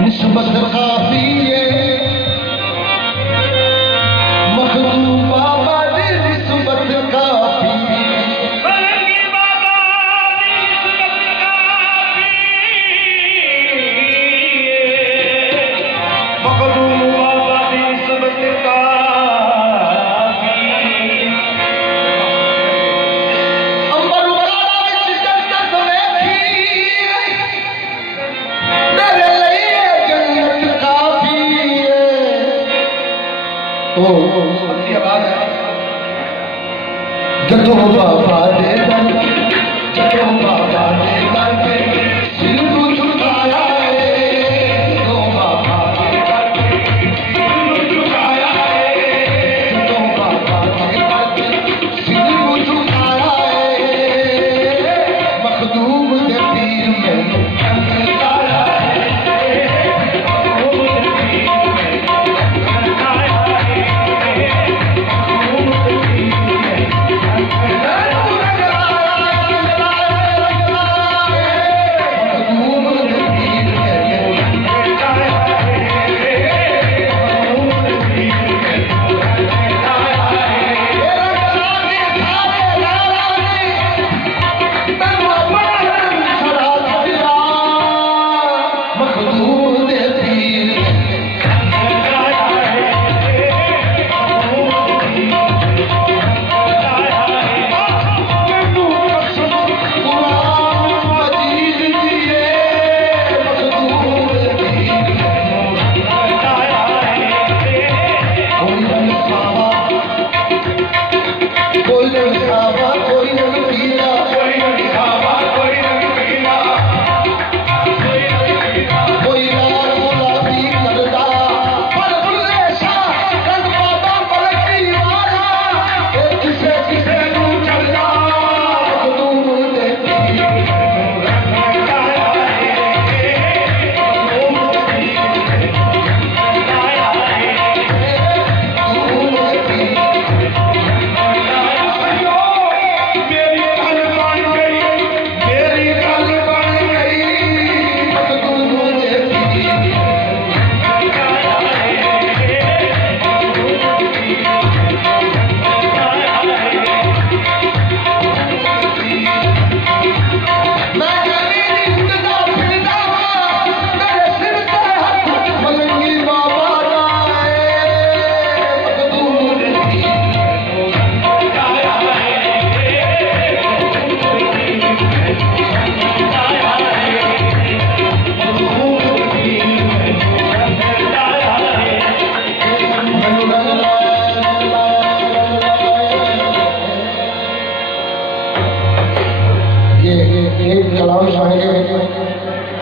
निस्बत काफी है मखदूम बाबा दी निस्बत काफी बलंगी बाबा दी निस्बत काफी मखदूम बाबा दी निस्बत काफी अंबर उकारा विच जन्नत वेखी मेरे लिए जन्नत काफी है ओ जदों बाबा दे दर जदों बाबा दे दर पे सिर झुकाया है जदों बाबा दे दर पे सिर झुकाया है जदों बाबा दे दर पे सिर झुकाया है मखदूम दे पीर में लगाया है एक कलाम शायरी